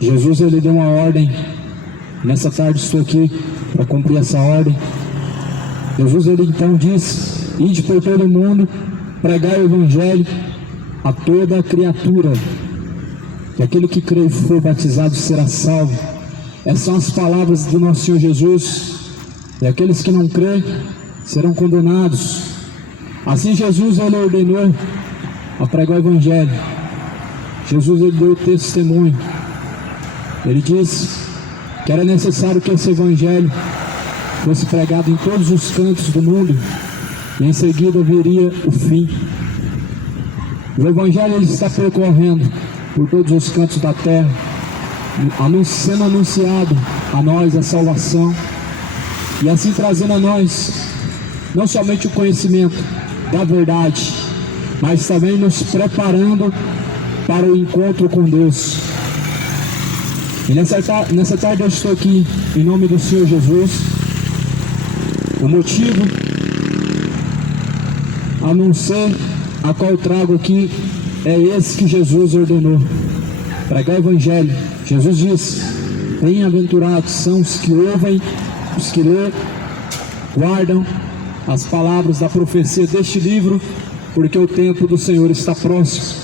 Jesus, ele deu uma ordem. Nessa tarde estou aqui para cumprir essa ordem. Jesus, ele então diz: ide por todo o mundo, pregai o evangelho a toda criatura, que aquele que crê e for batizado será salvo. Essas são as palavras do nosso Senhor Jesus. E aqueles que não creem serão condenados. Assim Jesus, ele ordenou a pregar o evangelho. Jesus, ele deu testemunho. Ele disse que era necessário que esse evangelho fosse pregado em todos os cantos do mundo, e em seguida viria o fim. O evangelho, ele está percorrendo por todos os cantos da terra, sendo anunciado a nós a salvação, e assim trazendo a nós não somente o conhecimento da verdade, mas também nos preparando para o encontro com Deus. E nessa tarde eu estou aqui em nome do Senhor Jesus. O motivo, a não ser a qual eu trago aqui, é esse que Jesus ordenou: pregar o evangelho. Jesus diz: bem-aventurados são os que ouvem, os que lêem, guardam as palavras da profecia deste livro, porque o tempo do Senhor está próximo.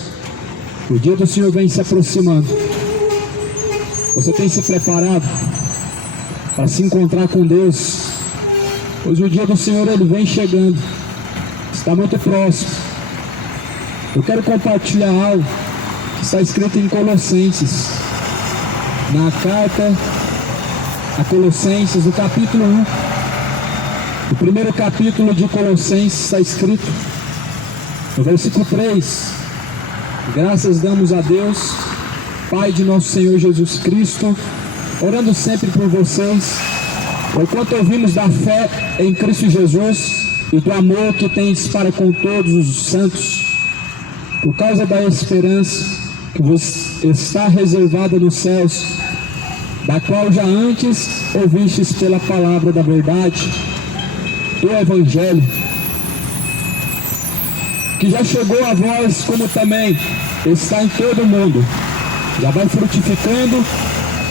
O dia do Senhor vem se aproximando. Você tem se preparado para se encontrar com Deus? Pois o dia do Senhor, ele vem chegando, está muito próximo. Eu quero compartilhar algo que está escrito em Colossenses, na carta a Colossenses, no capítulo 1. O primeiro capítulo de Colossenses está escrito no versículo 3: graças damos a Deus, Pai de nosso Senhor Jesus Cristo, orando sempre por vocês, enquanto ouvimos da fé em Cristo Jesus e do amor que tens para com todos os santos, por causa da esperança que vos está reservada nos céus, da qual já antes ouvistes pela palavra da verdade, do Evangelho, que já chegou a vós, como também está em todo o mundo, já vai frutificando,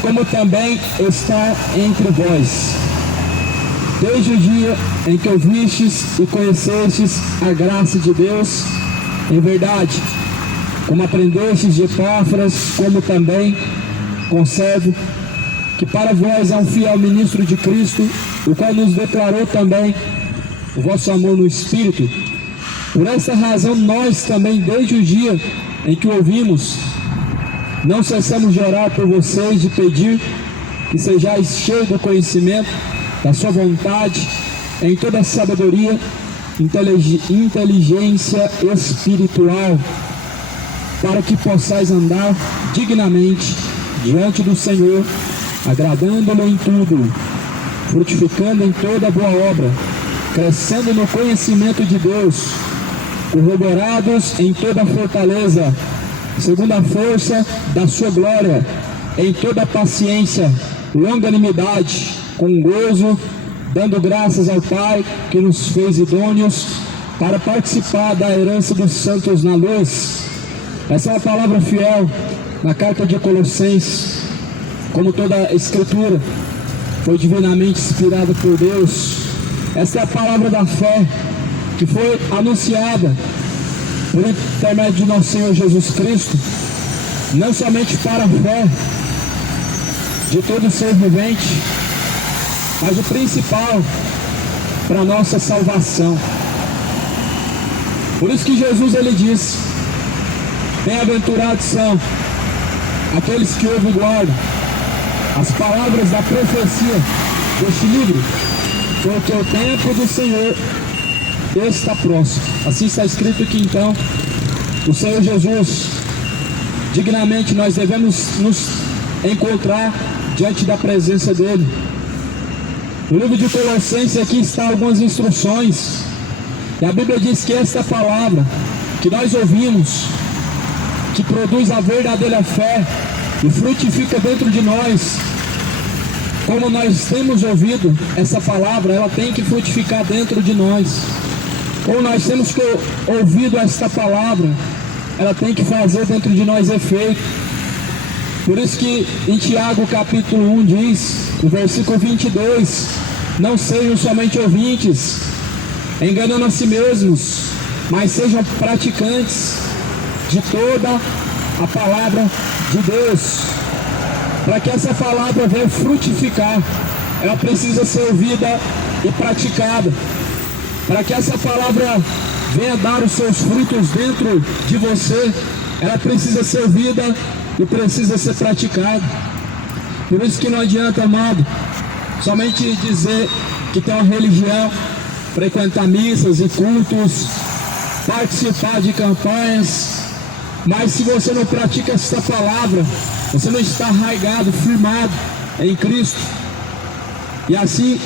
como também está entre vós, desde o dia em que ouvistes e conhecestes a graça de Deus em verdade, como aprendestes de Epáfras, como também conservo, que para vós é um fiel ministro de Cristo, o qual nos declarou também o vosso amor no Espírito. Por essa razão nós também, desde o dia em que ouvimos, não cessamos de orar por vocês, de pedir que sejais cheios do conhecimento da sua vontade, em toda sabedoria, inteligência espiritual, para que possais andar dignamente diante do Senhor, agradando-lhe em tudo, frutificando em toda boa obra, crescendo no conhecimento de Deus, corroborados em toda fortaleza, segundo a força da sua glória, em toda paciência, longanimidade, com gozo, dando graças ao Pai que nos fez idôneos para participar da herança dos santos na luz. Essa é uma palavra fiel na carta de Colossenses. Como toda a Escritura foi divinamente inspirada por Deus, essa é a palavra da fé que foi anunciada por intermédio de nosso Senhor Jesus Cristo, não somente para a fé de todo ser vivente, mas o principal, para a nossa salvação. Por isso que Jesus, ele disse: bem-aventurados são aqueles que ouvem e guardam as palavras da profecia deste livro, porque o tempo do Senhor está próximo. Assim está escrito que então o Senhor Jesus, dignamente nós devemos nos encontrar diante da presença dele. No livro de Colossenses aqui está algumas instruções, e a Bíblia diz que esta palavra que nós ouvimos, que produz a verdadeira fé e frutifica dentro de nós, como nós temos ouvido essa palavra, ela tem que frutificar dentro de nós. Ou nós temos que ouvido esta palavra, ela tem que fazer dentro de nós efeito. Por isso que em Tiago capítulo 1 diz, no versículo 22, não sejam somente ouvintes, enganando a si mesmos, mas sejam praticantes de toda a palavra de Deus. Para que essa palavra venha frutificar, ela precisa ser ouvida e praticada. Para que essa palavra venha dar os seus frutos dentro de você, ela precisa ser ouvida e precisa ser praticada. Por isso que não adianta, amado, somente dizer que tem uma religião, frequentar missas e cultos, participar de campanhas, mas se você não pratica essa palavra, você não está arraigado, firmado em Cristo. E assim,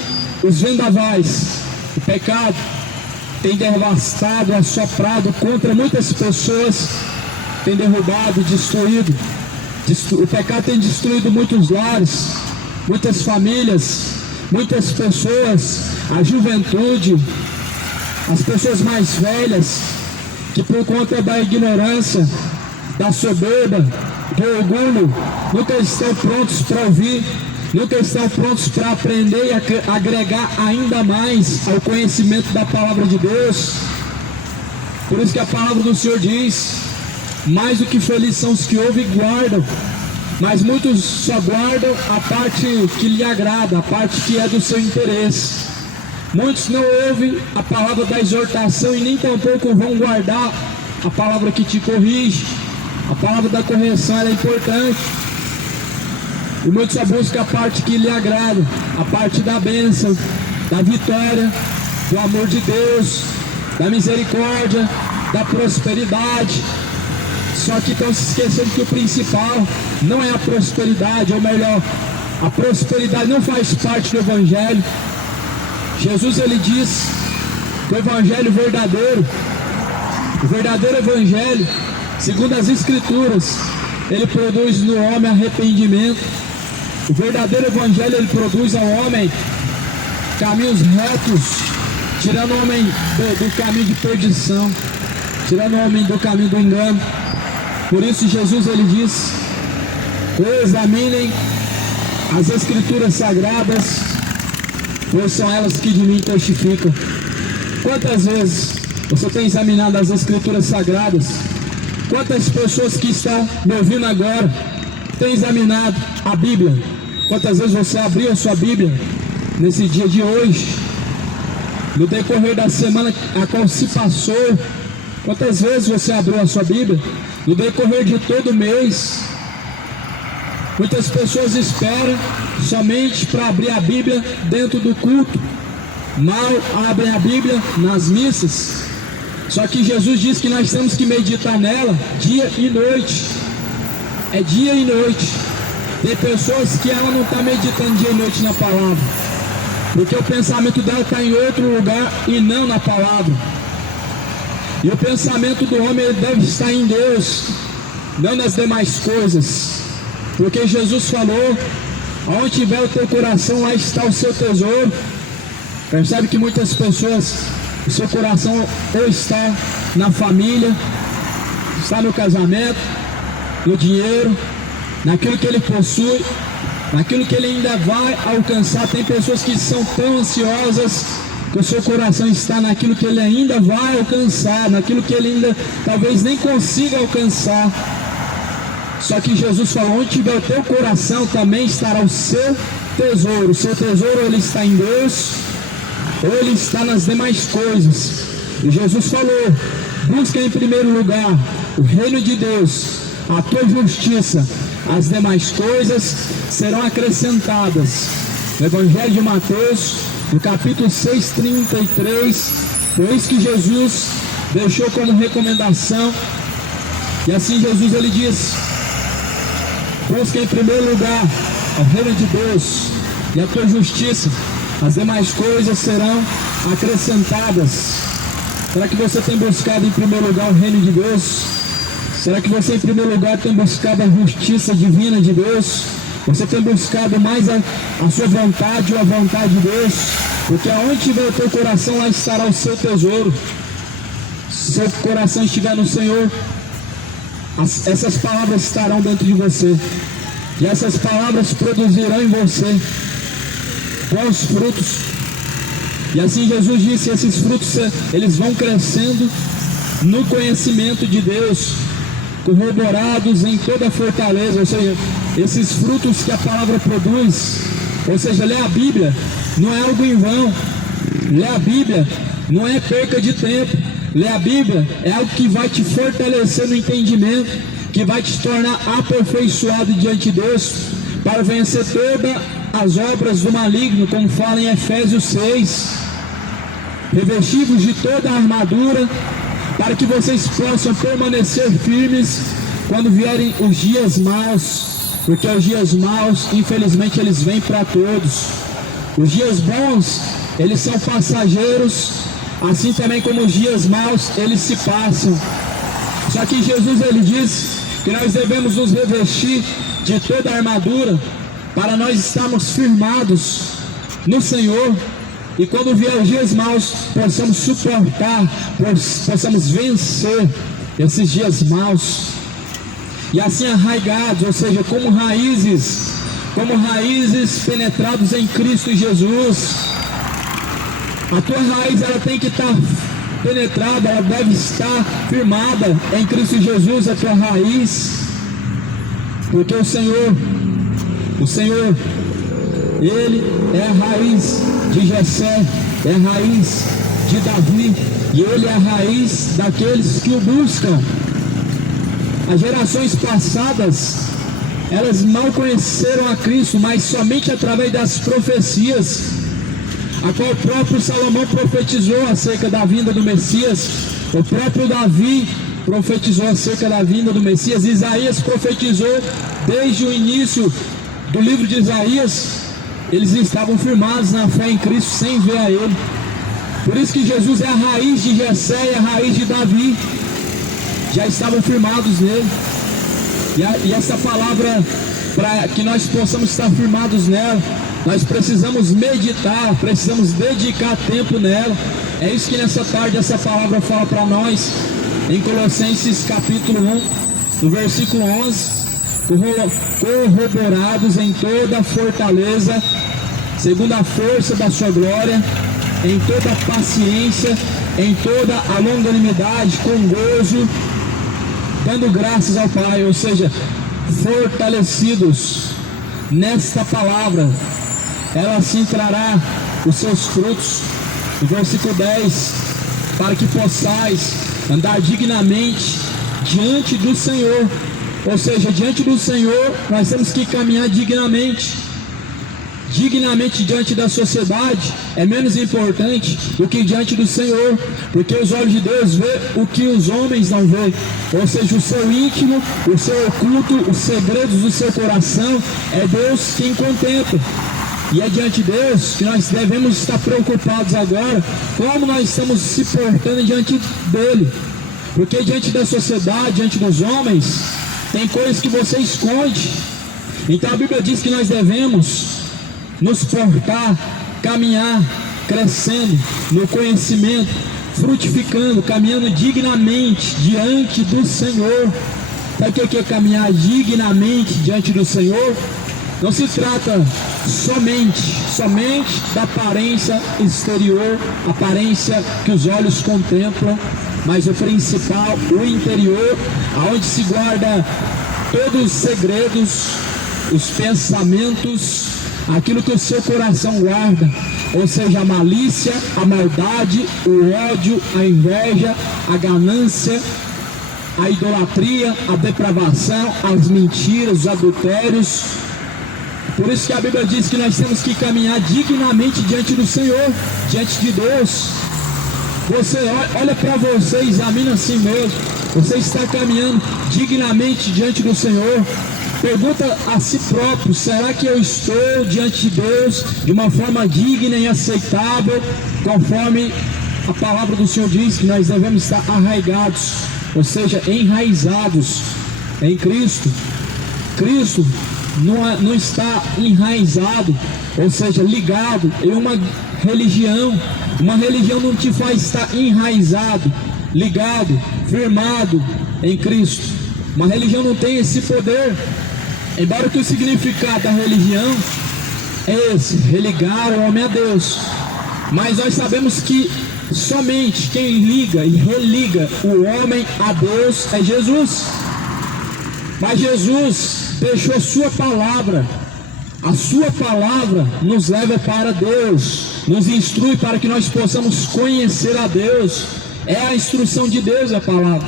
os vendavais, o pecado, tem devastado, assoprado contra muitas pessoas, tem derrubado, destruído. O pecado tem destruído muitos lares, muitas famílias, muitas pessoas, a juventude, as pessoas mais velhas, que por conta da ignorância, da soberba, do orgulho, nunca estão prontos para ouvir, nunca estão prontos para aprender e agregar ainda mais ao conhecimento da palavra de Deus. Por isso que a palavra do Senhor diz, mais do que felizes são os que ouvem e guardam, mas muitos só guardam a parte que lhe agrada, a parte que é do seu interesse. Muitos não ouvem a palavra da exortação e nem tampouco vão guardar a palavra que te corrige. A palavra da correção é importante. E muitos só buscam a parte que lhe agrada, a parte da bênção, da vitória, do amor de Deus, da misericórdia, da prosperidade. Só que estão se esquecendo que o principal não é a prosperidade, ou melhor, a prosperidade não faz parte do Evangelho. Jesus, ele diz que o Evangelho verdadeiro, o verdadeiro Evangelho, segundo as Escrituras, ele produz no homem arrependimento. O verdadeiro Evangelho, ele produz ao homem caminhos retos, tirando o homem do caminho de perdição, tirando o homem do caminho do engano. Por isso Jesus, ele diz, examinem as Escrituras sagradas, pois são elas que de mim testificam. Quantas vezes você tem examinado as Escrituras sagradas? Quantas pessoas que estão me ouvindo agora têm examinado a Bíblia? Quantas vezes você abriu a sua Bíblia nesse dia de hoje? No decorrer da semana a qual se passou, quantas vezes você abriu a sua Bíblia? No decorrer de todo o mês. Muitas pessoas esperam somente para abrir a Bíblia dentro do culto. Mal abrem a Bíblia nas missas. Só que Jesus diz que nós temos que meditar nela dia e noite. É dia e noite. Tem pessoas que ela não está meditando dia e noite na palavra, porque o pensamento dela está em outro lugar e não na palavra. E o pensamento do homem deve estar em Deus, não nas demais coisas. Porque Jesus falou, aonde tiver o teu coração, lá está o seu tesouro. Percebe que muitas pessoas, o seu coração ou está na família, está no casamento, no dinheiro, naquilo que ele possui, naquilo que ele ainda vai alcançar. Tem pessoas que são tão ansiosas que o seu coração está naquilo que ele ainda vai alcançar, naquilo que ele ainda talvez nem consiga alcançar. Só que Jesus falou, onde tiver o teu coração, também estará o seu tesouro. O seu tesouro, ele está em Deus, ou ele está nas demais coisas. E Jesus falou, busca em primeiro lugar o reino de Deus, a tua justiça, as demais coisas serão acrescentadas. No Evangelho de Mateus, no capítulo 6:33, foi isso que Jesus deixou como recomendação. E assim Jesus, ele diz, busca em primeiro lugar o reino de Deus e a tua justiça, as demais coisas serão acrescentadas. Será que você tem buscado em primeiro lugar o reino de Deus? Será que você em primeiro lugar tem buscado a justiça divina de Deus? Você tem buscado mais a sua vontade ou a vontade de Deus? Porque aonde tiver o teu coração, lá estará o seu tesouro. Se seu coração estiver no Senhor, essas palavras estarão dentro de você. E essas palavras produzirão em você bons frutos. E assim Jesus disse, esses frutos eles vão crescendo no conhecimento de Deus, corroborados em toda a fortaleza. Ou seja, esses frutos que a palavra produz, ou seja, ler a Bíblia não é algo em vão. Ler a Bíblia não é perca de tempo. Ler a Bíblia é algo que vai te fortalecer no entendimento, que vai te tornar aperfeiçoado diante de Deus, para vencer todas as obras do maligno, como fala em Efésios 6. Revestivos de toda a armadura, para que vocês possam permanecer firmes quando vierem os dias maus, porque os dias maus, infelizmente, eles vêm para todos. Os dias bons, eles são passageiros, assim também como os dias maus, eles se passam. Só que Jesus, ele disse que nós devemos nos revestir de toda a armadura, para nós estarmos firmados no Senhor, e quando vier os dias maus, possamos suportar, possamos vencer esses dias maus, e assim arraigados, ou seja, como raízes penetrados em Cristo Jesus. A tua raiz, ela tem que estar penetrada, ela deve estar firmada em Cristo Jesus, a tua raiz, porque o Senhor, Ele é a raiz de Jessé, é a raiz de Davi, e Ele é a raiz daqueles que o buscam. As gerações passadas, elas mal conheceram a Cristo, mas somente através das profecias, a qual o próprio Salomão profetizou acerca da vinda do Messias, o próprio Davi profetizou acerca da vinda do Messias, Isaías profetizou desde o início do livro de Isaías. Eles estavam firmados na fé em Cristo sem ver a Ele. Por isso que Jesus é a raiz de Jessé e a raiz de Davi, já estavam firmados nele. E essa palavra, para que nós possamos estar firmados nela, nós precisamos meditar, precisamos dedicar tempo nela. É isso que nessa tarde essa palavra fala para nós, em Colossenses capítulo 1, no versículo 11, corroborados em toda a fortaleza, segundo a força da sua glória, em toda a paciência, em toda a longanimidade, com gozo, dando graças ao Pai. Ou seja, fortalecidos nesta palavra, ela assim trará os seus frutos. No versículo 10, para que possais andar dignamente diante do Senhor. Ou seja, diante do Senhor nós temos que caminhar dignamente. Dignamente diante da sociedade é menos importante do que diante do Senhor, porque os olhos de Deus vê o que os homens não veem. Ou seja, o seu íntimo, o seu oculto, os segredos do seu coração, é Deus quem contempla. E é diante de Deus que nós devemos estar preocupados agora, como nós estamos se portando diante dele. Porque diante da sociedade, diante dos homens, tem coisas que você esconde. Então a Bíblia diz que nós devemos nos portar, caminhar, crescendo no conhecimento, frutificando, caminhando dignamente diante do Senhor. Sabe o que é caminhar dignamente diante do Senhor? Não se trata somente da aparência exterior, aparência que os olhos contemplam, mas o principal, o interior, aonde se guarda todos os segredos, os pensamentos, aquilo que o seu coração guarda, ou seja, a malícia, a maldade, o ódio, a inveja, a ganância, a idolatria, a depravação, as mentiras, os adultérios. Por isso que a Bíblia diz que nós temos que caminhar dignamente diante do Senhor, diante de Deus. Você olha para você, examina a si mesmo. Você está caminhando dignamente diante do Senhor? Pergunta a si próprio: será que eu estou diante de Deus de uma forma digna e aceitável, conforme a palavra do Senhor diz que nós devemos estar arraigados, ou seja, enraizados em Cristo. Cristo não está enraizado, ou seja, ligado em uma religião. Uma religião não te faz estar enraizado, ligado, firmado em Cristo. Uma religião não tem esse poder. Embora que o significado da religião é esse, religar o homem a Deus, mas nós sabemos que somente quem liga e religa o homem a Deus é Jesus. Mas Jesus deixou a sua palavra nos leva para Deus, nos instrui para que nós possamos conhecer a Deus. É a instrução de Deus a palavra,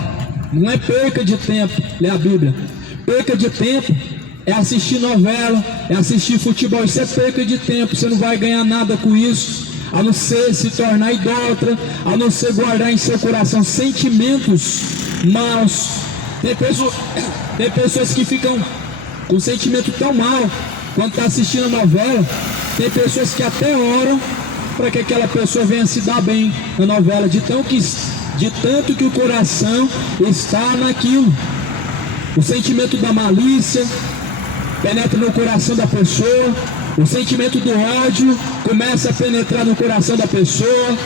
não é perca de tempo ler a Bíblia. Perca de tempo é assistir novela, é assistir futebol, isso é perca de tempo, você não vai ganhar nada com isso, a não ser se tornar idólatra, a não ser guardar em seu coração sentimentos maus. Tem pessoas que ficam com sentimento tão mau quando está assistindo a novela. Tem pessoas que até oram para que aquela pessoa venha se dar bem na novela, de tanto que o coração está naquilo. O sentimento da malícia penetra no coração da pessoa, o sentimento do ódio começa a penetrar no coração da pessoa,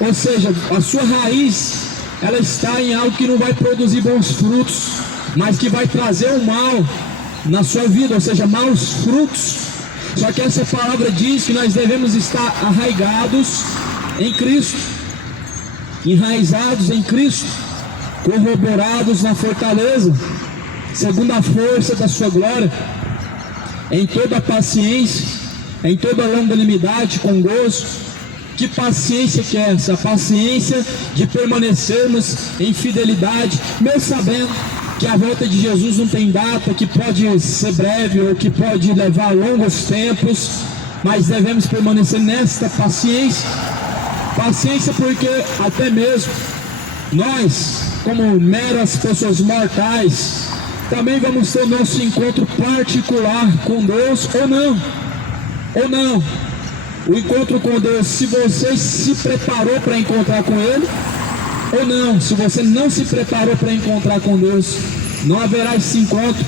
ou seja, a sua raiz, ela está em algo que não vai produzir bons frutos, mas que vai trazer o mal na sua vida, ou seja, maus frutos. Só que essa palavra diz que nós devemos estar arraigados em Cristo, enraizados em Cristo, corroborados na fortaleza, segundo a força da sua glória, em toda a paciência, em toda a longanimidade, com gozo. Que paciência que é essa? A paciência de permanecermos em fidelidade, mesmo sabendo que a volta de Jesus não tem data, que pode ser breve ou que pode levar longos tempos, mas devemos permanecer nesta paciência. Paciência porque até mesmo nós, como meras pessoas mortais, também vamos ter o nosso encontro particular com Deus, ou não. O encontro com Deus, se você se preparou para encontrar com Ele, ou não. Se você não se preparou para encontrar com Deus, não haverá esse encontro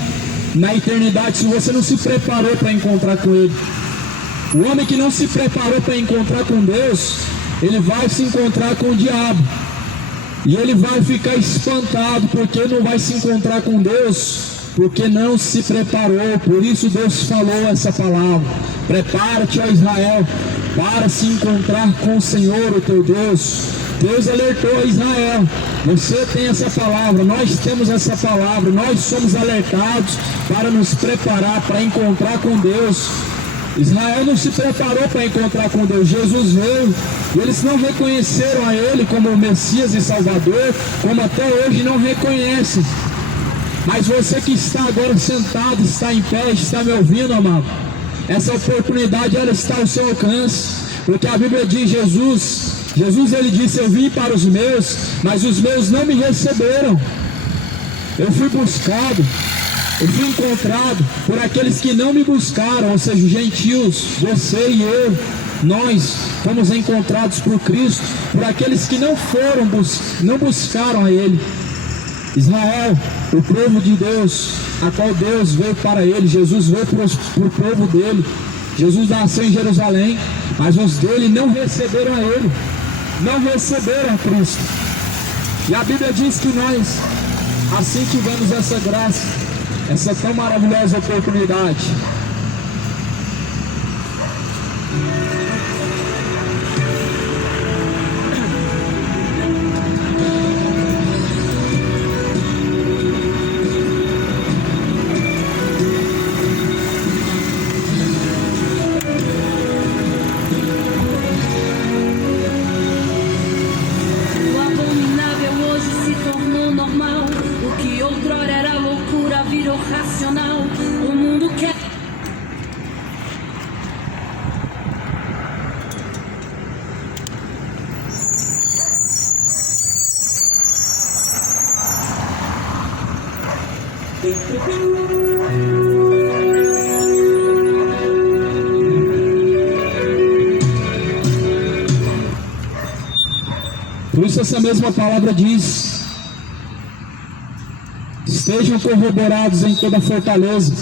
na eternidade se você não se preparou para encontrar com Ele. O homem que não se preparou para encontrar com Deus, ele vai se encontrar com o diabo, e ele vai ficar espantado porque não vai se encontrar com Deus, porque não se preparou. Por isso Deus falou essa palavra: prepara-te, ó Israel, para se encontrar com o Senhor, o teu Deus. Deus alertou a Israel: você tem essa palavra, nós temos essa palavra, nós somos alertados para nos preparar para encontrar com Deus. Israel não se preparou para encontrar com Deus. Jesus veio e eles não reconheceram a Ele como o Messias e Salvador, como até hoje não reconhecem. Mas você que está agora sentado, está em pé, está me ouvindo, amado, essa oportunidade ela está ao seu alcance, porque a Bíblia diz: Jesus ele disse: eu vim para os meus, mas os meus não me receberam. Eu fui buscado, eu fui encontrado por aqueles que não me buscaram, ou seja, os gentios, você e eu. Nós fomos encontrados por Cristo, por aqueles que não buscaram a Ele. Israel, o povo de Deus, a qual Deus veio para ele. Jesus veio para o povo dele. Jesus nasceu em Jerusalém, mas os dele não receberam a Ele, não receberam a Cristo. E a Bíblia diz que nós, assim tivemos essa graça, essa tão maravilhosa oportunidade. Por isso essa mesma palavra diz: estejam corroborados em toda fortaleza,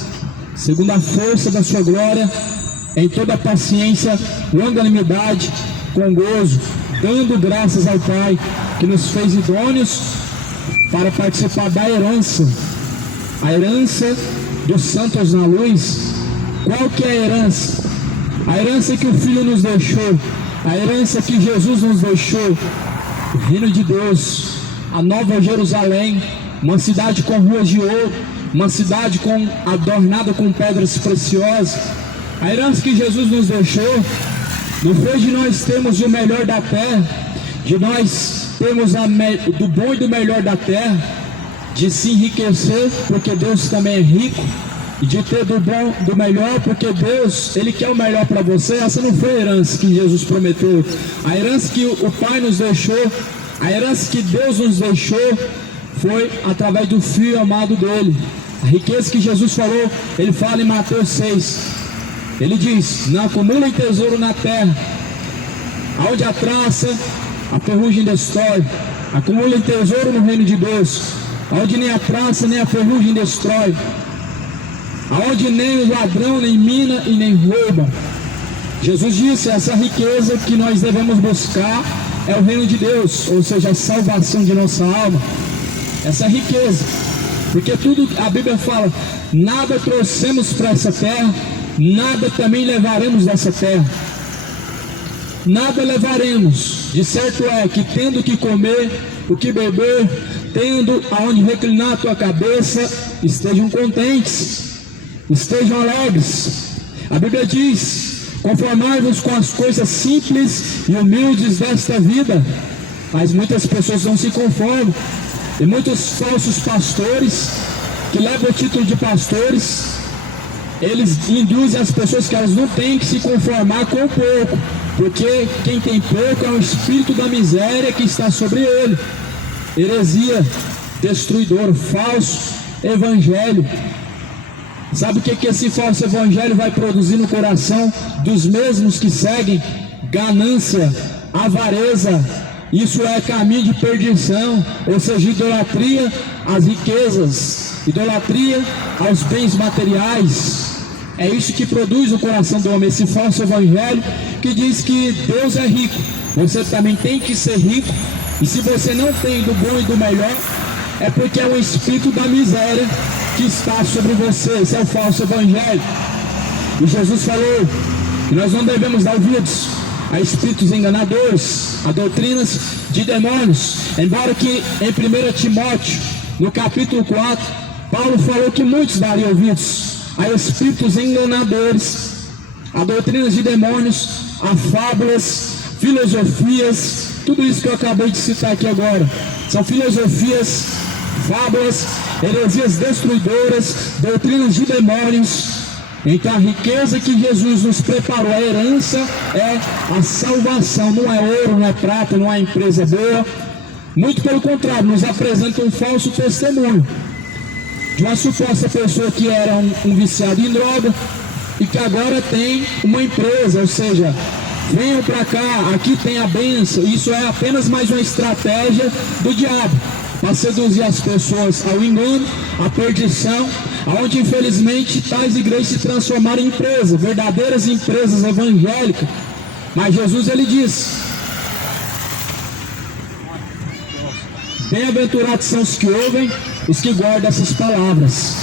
segundo a força da sua glória, em toda paciência, longanimidade, com gozo, dando graças ao Pai, que nos fez idôneos para participar da herança, a herança dos santos na luz, qual que é a herança? A herança que o Filho nos deixou, a herança que Jesus nos deixou, o reino de Deus, a nova Jerusalém, uma cidade com ruas de ouro, uma cidade adornada com pedras preciosas. A herança que Jesus nos deixou não foi de nós termos o melhor da terra, de nós termos do bom e do melhor da terra, de se enriquecer, porque Deus também é rico, e de ter do bom, do melhor, porque Deus, Ele quer o melhor para você. Essa não foi a herança que Jesus prometeu. A herança que o Pai nos deixou, a herança que Deus nos deixou, foi através do Filho amado dele. A riqueza que Jesus falou, Ele fala em Mateus 6. Ele diz: não acumulem tesouro na terra, onde a traça, a ferrugem destrói. Acumulem tesouro no reino de Deus, onde nem a traça nem a ferrugem destrói, aonde nem o ladrão nem mina e nem rouba. Jesus disse: essa riqueza que nós devemos buscar é o reino de Deus, ou seja, a salvação de nossa alma. Essa riqueza, porque tudo, a Bíblia fala, nada trouxemos para essa terra, nada também levaremos dessa terra. Nada levaremos, de certo é que tendo o que comer, o que beber, tendo aonde reclinar a tua cabeça, estejam contentes, estejam alegres. A Bíblia diz: conformai-vos com as coisas simples e humildes desta vida. Mas muitas pessoas não se conformam, e muitos falsos pastores, que levam o título de pastores, eles induzem as pessoas que elas não têm que se conformar com pouco, porque quem tem pouco é o espírito da miséria que está sobre ele. Heresia, destruidor, falso evangelho. Sabe o que esse falso evangelho vai produzir no coração dos mesmos que seguem? Ganância, avareza. Isso é caminho de perdição, ou seja, idolatria às riquezas, idolatria aos bens materiais. É isso que produz no coração do homem, esse falso evangelho que diz que Deus é rico, você também tem que ser rico, e se você não tem do bom e do melhor, é porque é o espírito da miséria que está sobre você. Esse é o falso evangelho. E Jesus falou que nós não devemos dar ouvidos a espíritos enganadores, a doutrinas de demônios. Embora que em 1 Timóteo, no capítulo 4, Paulo falou que muitos dariam ouvidos a espíritos enganadores, a doutrinas de demônios, a fábulas, filosofias, tudo isso que eu acabei de citar aqui agora. São filosofias, fábulas, heresias destruidoras, doutrinas de demônios. Então a riqueza que Jesus nos preparou, a herança é a salvação. Não é ouro, não é prata, não é empresa boa. Muito pelo contrário, nos apresenta um falso testemunho de uma suposta pessoa que era um viciado em droga e que agora tem uma empresa, ou seja, venham para cá, aqui tem a bênção. Isso é apenas mais uma estratégia do diabo para seduzir as pessoas ao engano, à perdição, aonde infelizmente tais igrejas se transformaram em empresas, verdadeiras empresas evangélicas. Mas Jesus, ele diz: bem-aventurados são os que ouvem, os que guardam essas palavras.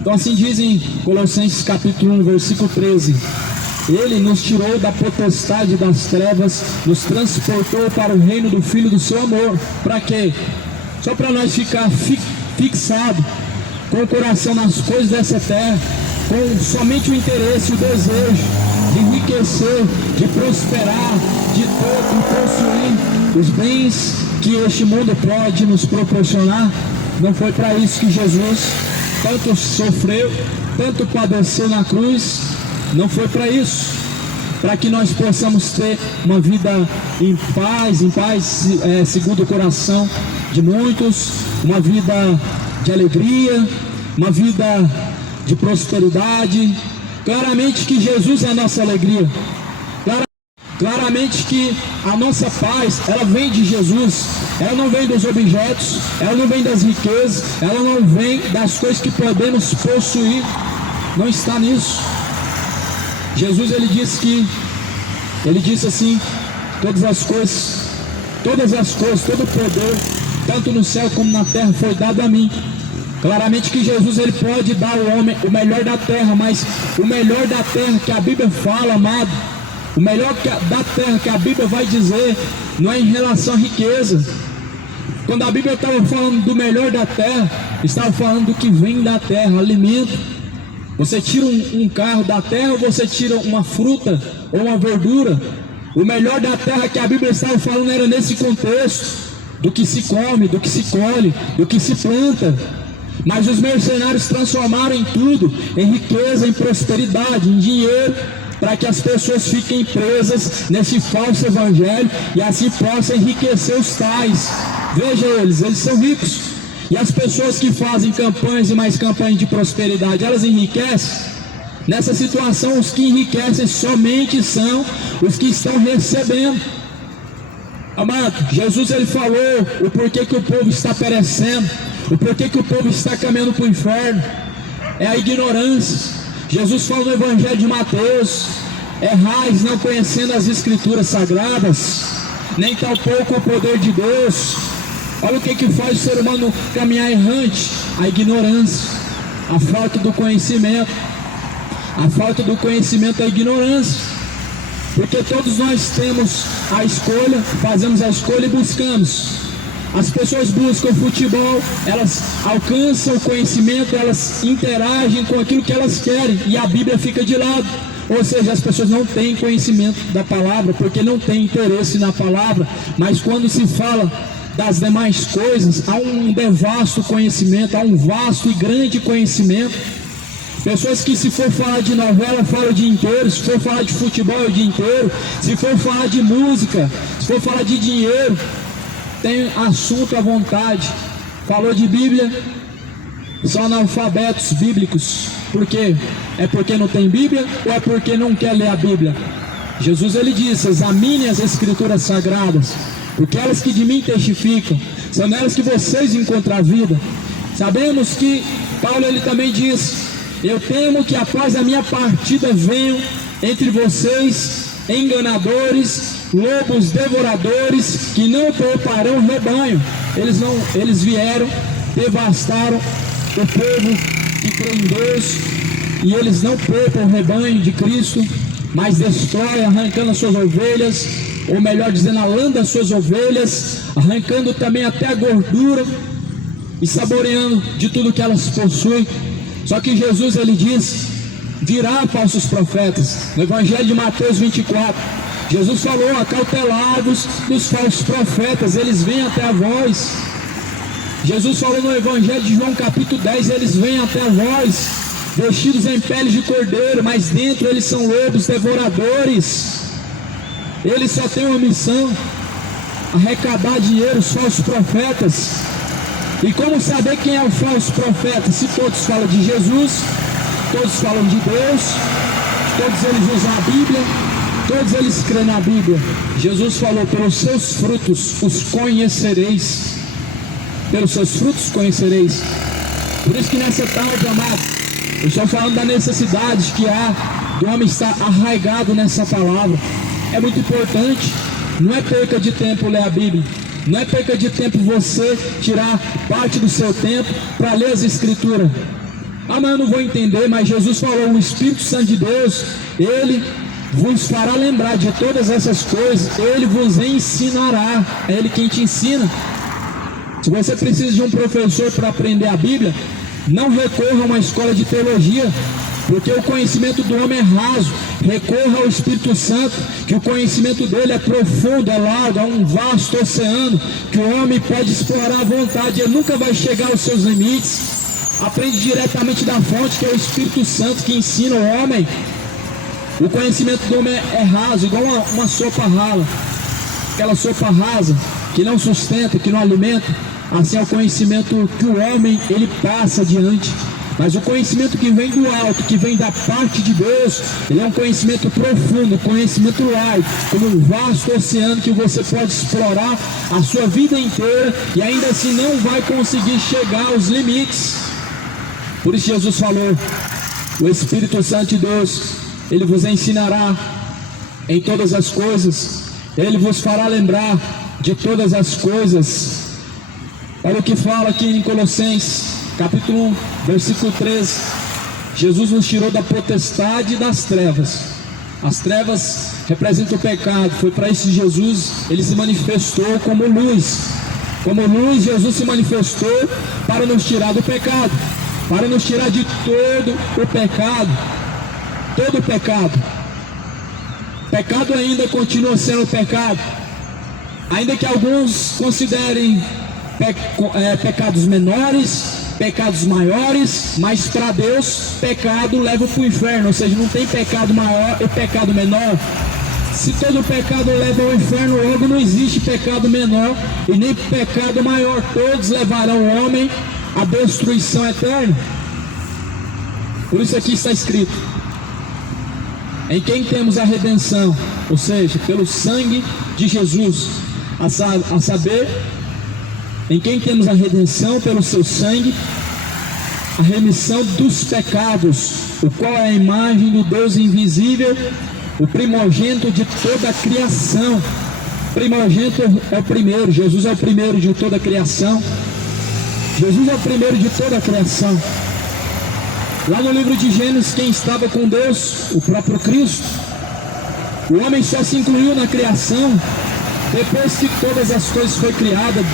Então assim dizem Colossenses capítulo 1, versículo 13: Ele nos tirou da potestade das trevas, nos transportou para o reino do Filho do seu amor. Para quê? Só para nós ficar fixado com o coração nas coisas dessa terra, com somente o interesse e o desejo de enriquecer, de prosperar, de ter e possuir os bens que este mundo pode nos proporcionar. Não foi para isso que Jesus tanto sofreu, tanto padeceu na cruz. Não foi para isso, para que nós possamos ter uma vida em paz, segundo o coração de muitos, uma vida de alegria, uma vida de prosperidade. Claramente que Jesus é a nossa alegria, claramente que a nossa paz, ela vem de Jesus, ela não vem dos objetos, ela não vem das riquezas, ela não vem das coisas que podemos possuir, não está nisso. Jesus, ele disse assim: todas as coisas, todo o poder, tanto no céu como na terra, foi dado a mim. Claramente que Jesus, ele pode dar ao homem o melhor da terra, mas o melhor da terra que a Bíblia fala, amado, o melhor da terra que a Bíblia vai dizer, não é em relação à riqueza. Quando a Bíblia estava falando do melhor da terra, estava falando do que vem da terra, alimento. Você tira um carro da terra, ou você tira uma fruta ou uma verdura. O melhor da terra que a Bíblia estava falando era nesse contexto, do que se come, do que se colhe, do que se planta. Mas os mercenários transformaram em tudo, em riqueza, em prosperidade, em dinheiro, para que as pessoas fiquem presas nesse falso evangelho e assim possam enriquecer os tais. Veja eles são ricos. E as pessoas que fazem campanhas e mais campanhas de prosperidade, elas enriquecem? Nessa situação, os que enriquecem somente são os que estão recebendo. Amado, Jesus, ele falou o porquê que o povo está perecendo, o porquê que o povo está caminhando para o inferno. É a ignorância. Jesus fala no Evangelho de Mateus: errais não conhecendo as Escrituras Sagradas, nem tampouco o poder de Deus. Olha o que faz o ser humano caminhar errante: a ignorância, a falta do conhecimento. A falta do conhecimento é a ignorância, porque todos nós temos a escolha, fazemos a escolha e buscamos. As pessoas buscam futebol, elas alcançam o conhecimento, elas interagem com aquilo que elas querem, e a Bíblia fica de lado. Ou seja, as pessoas não têm conhecimento da palavra, porque não têm interesse na palavra. Mas quando se fala das demais coisas, há um vasto conhecimento, há um vasto e grande conhecimento. Pessoas que, se for falar de novela, falam o dia inteiro; se for falar de futebol, o dia inteiro; se for falar de música, se for falar de dinheiro, tem assunto à vontade. Falou de Bíblia, são analfabetos bíblicos. Por quê? É porque não tem Bíblia, ou é porque não quer ler a Bíblia? Jesus, ele disse: examine as Escrituras Sagradas, porque elas que de mim testificam, são nelas que vocês encontram a vida. Sabemos que Paulo, ele também diz: eu temo que após a minha partida venham entre vocês enganadores, lobos devoradores, que não pouparão o rebanho. Eles vieram, devastaram o povo que crê em Deus, e eles não poupam o rebanho de Cristo, mas destroem, arrancando as suas ovelhas, ou melhor dizendo, a lã das suas ovelhas, arrancando também até a gordura e saboreando de tudo que elas possuem. Só que Jesus, ele diz: virá falsos profetas. No Evangelho de Mateus 24, Jesus falou: acautelados dos falsos profetas, eles vêm até a vós. Jesus falou no Evangelho de João capítulo 10, eles vêm até a vós, vestidos em peles de cordeiro, mas dentro eles são lobos devoradores. Eles só têm uma missão: arrecadar dinheiro, os falsos profetas. E como saber quem é o falso profeta? Se todos falam de Jesus, todos falam de Deus, todos eles usam a Bíblia, todos eles creem na Bíblia. Jesus falou: pelos seus frutos os conhecereis. Pelos seus frutos conhecereis. Por isso que nessa tarde, amado, eu estou falando da necessidade que há do homem estar arraigado nessa palavra. É muito importante. Não é perca de tempo ler a Bíblia. Não é perca de tempo você tirar parte do seu tempo para ler as Escrituras. Ah, mas eu não vou entender. Mas Jesus falou: o Espírito Santo de Deus, ele vos fará lembrar de todas essas coisas, Ele vos ensinará. É Ele quem te ensina. Se você precisa de um professor para aprender a Bíblia, não recorra a uma escola de teologia, porque o conhecimento do homem é raso. Recorra ao Espírito Santo, que o conhecimento dele é profundo, é largo, é um vasto oceano, que o homem pode explorar à vontade, ele nunca vai chegar aos seus limites. Aprende diretamente da fonte, que é o Espírito Santo que ensina o homem. O conhecimento do homem é raso, igual uma sopa rala, aquela sopa rasa, que não sustenta, que não alimenta. Assim é o conhecimento que o homem, ele passa adiante. Mas o conhecimento que vem do alto, que vem da parte de Deus, ele é um conhecimento profundo, conhecimento largo, como um vasto oceano que você pode explorar a sua vida inteira e ainda assim não vai conseguir chegar aos limites. Por isso Jesus falou: o Espírito Santo de Deus, ele vos ensinará em todas as coisas, ele vos fará lembrar de todas as coisas. Olha o que fala aqui em Colossenses capítulo 1, versículo 13. Jesus nos tirou da potestade das trevas. As trevas representam o pecado. Foi para isso que Jesus, ele se manifestou como luz. Como luz, Jesus se manifestou para nos tirar do pecado, para nos tirar de todo o pecado. Todo o pecado. Pecado ainda continua sendo pecado, ainda que alguns considerem pecados menores, pecados maiores, mas para Deus pecado leva para o inferno. Ou seja, não tem pecado maior e pecado menor. Se todo pecado leva ao inferno, logo não existe pecado menor e nem pecado maior. Todos levarão o homem à destruição eterna. Por isso aqui está escrito: em quem temos a redenção, ou seja, pelo sangue de Jesus, a saber, em quem temos a redenção pelo seu sangue, a remissão dos pecados, o qual é a imagem do Deus invisível, o primogênito de toda a criação. Primogênito é o primeiro, Jesus é o primeiro de toda a criação. Jesus é o primeiro de toda a criação. Lá no livro de Gênesis, quem estava com Deus? O próprio Cristo. O homem só se incluiu na criação depois que todas as coisas foram criadas.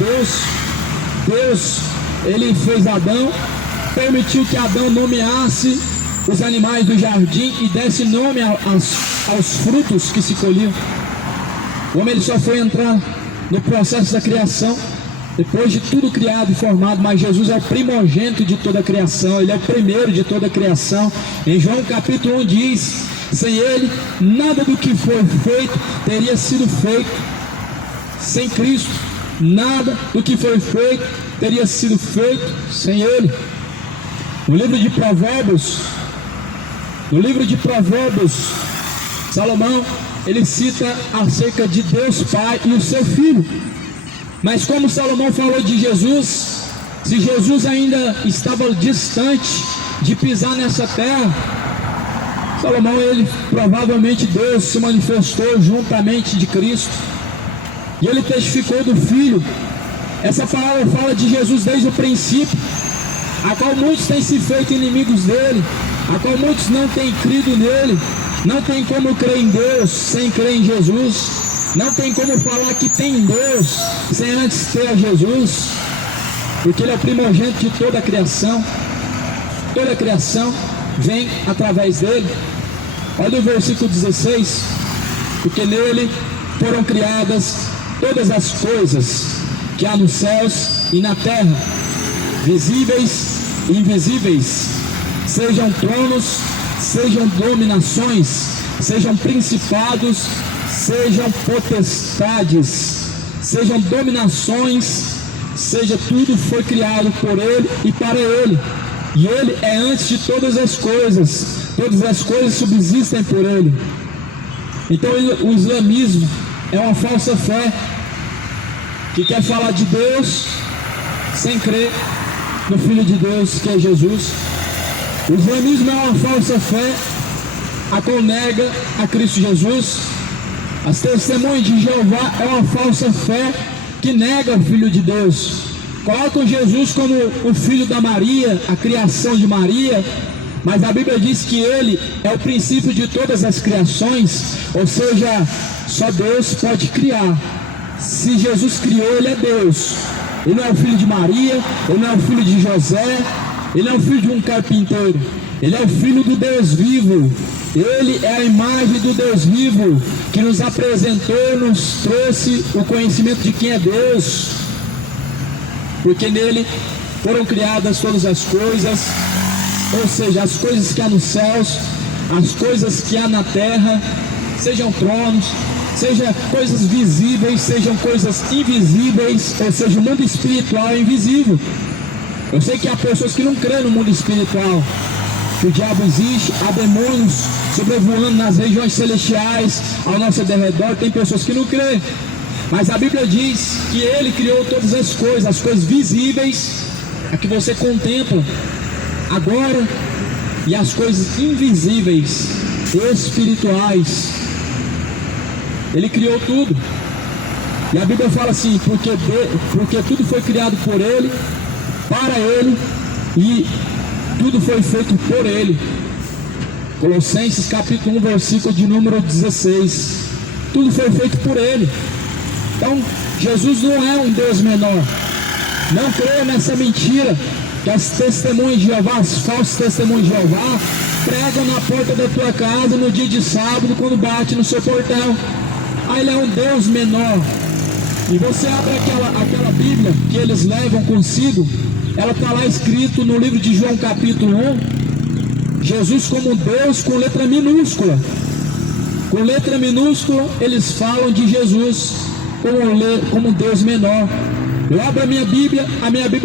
Deus, ele fez Adão, permitiu que Adão nomeasse os animais do jardim e desse nome aos frutos que se colhiam. O homem, ele só foi entrar no processo da criação depois de tudo criado e formado. Mas Jesus é o primogênito de toda a criação, ele é o primeiro de toda a criação. Em João capítulo 1 diz: sem ele nada do que foi feito teria sido feito. Sem Cristo, nada do que foi feito teria sido feito sem Ele. No livro de Provérbios, Salomão, ele cita acerca de Deus Pai e o seu Filho. Mas como Salomão falou de Jesus, se Jesus ainda estava distante de pisar nessa terra, Salomão, ele provavelmente Deus se manifestou juntamente de Cristo. E ele testificou do Filho. Essa palavra fala de Jesus desde o princípio, a qual muitos têm se feito inimigos dele, a qual muitos não têm crido nele. Não tem como crer em Deus sem crer em Jesus. Não tem como falar que tem Deus sem antes ter a Jesus, porque ele é o primogênito de toda a criação. Toda a criação vem através dele. Olha o versículo 16: porque nele foram criadas todas as coisas que há nos céus e na terra, visíveis e invisíveis, sejam tronos, sejam dominações, sejam principados, sejam potestades, sejam dominações, seja tudo, foi criado por ele e para ele, e ele é antes de todas as coisas subsistem por ele. Então o islamismo é uma falsa fé que quer falar de Deus sem crer no Filho de Deus, que é Jesus. O islamismo é uma falsa fé a qual nega a Cristo Jesus. As testemunhas de Jeová é uma falsa fé que nega o Filho de Deus. Colocam Jesus como o filho da Maria, a criação de Maria, Mas a Bíblia diz que Ele é o princípio de todas as criações, ou seja, só Deus pode criar. Se Jesus criou, Ele é Deus. Ele não é o filho de Maria, Ele não é o filho de José, Ele não é o filho de um carpinteiro. Ele é o filho do Deus vivo. Ele é a imagem do Deus vivo, que nos apresentou, nos trouxe o conhecimento de quem é Deus. Porque nele foram criadas todas as coisas, ou seja, as coisas que há nos céus, as coisas que há na terra, sejam tronos, sejam coisas visíveis, sejam coisas invisíveis, ou seja, o mundo espiritual é invisível. Eu sei que há pessoas que não creem no mundo espiritual, que o diabo existe, há demônios sobrevoando nas regiões celestiais ao nosso derredor, tem pessoas que não creem. Mas a Bíblia diz que Ele criou todas as coisas visíveis, a que você contempla agora, e as coisas invisíveis, espirituais. Ele criou tudo. E a Bíblia fala assim, porque tudo foi criado por Ele, para Ele, e tudo foi feito por Ele. Colossenses capítulo 1, versículo de número 16. Tudo foi feito por Ele. Então, Jesus não é um Deus menor. Não creia nessa mentira que as testemunhas de Jeová, os falsos testemunhos de Jeová, pregam na porta da tua casa no dia de sábado, quando bate no seu portão. Aí Ele é um Deus menor. E você abre aquela Bíblia que eles levam consigo, ela está lá escrito no livro de João capítulo 1, Jesus como Deus com letra minúscula. Com letra minúscula eles falam de Jesus como Deus menor. Eu abro a minha Bíblia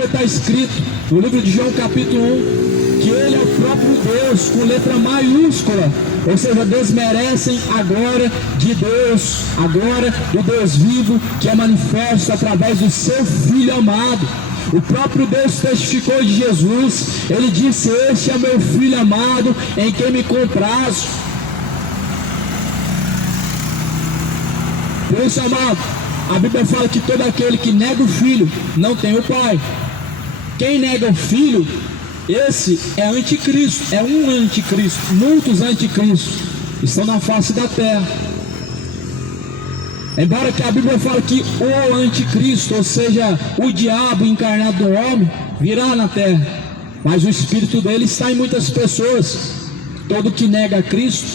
está escrito no livro de João capítulo 1, que Ele é o próprio Deus com letra maiúscula. Ou seja, desmerecem a glória de Deus, a glória do Deus vivo, que é manifesto através do seu Filho amado. O próprio Deus testificou de Jesus. Ele disse: este é meu Filho amado, em quem me comprazo. Por isso, amado, a Bíblia fala que todo aquele que nega o Filho não tem o Pai. Quem nega o Filho, esse é anticristo, é um anticristo. Muitos anticristos estão na face da terra. Embora que a Bíblia fale que o anticristo, ou seja, o diabo encarnado no homem, virá na terra, mas o espírito dele está em muitas pessoas. Todo que nega a Cristo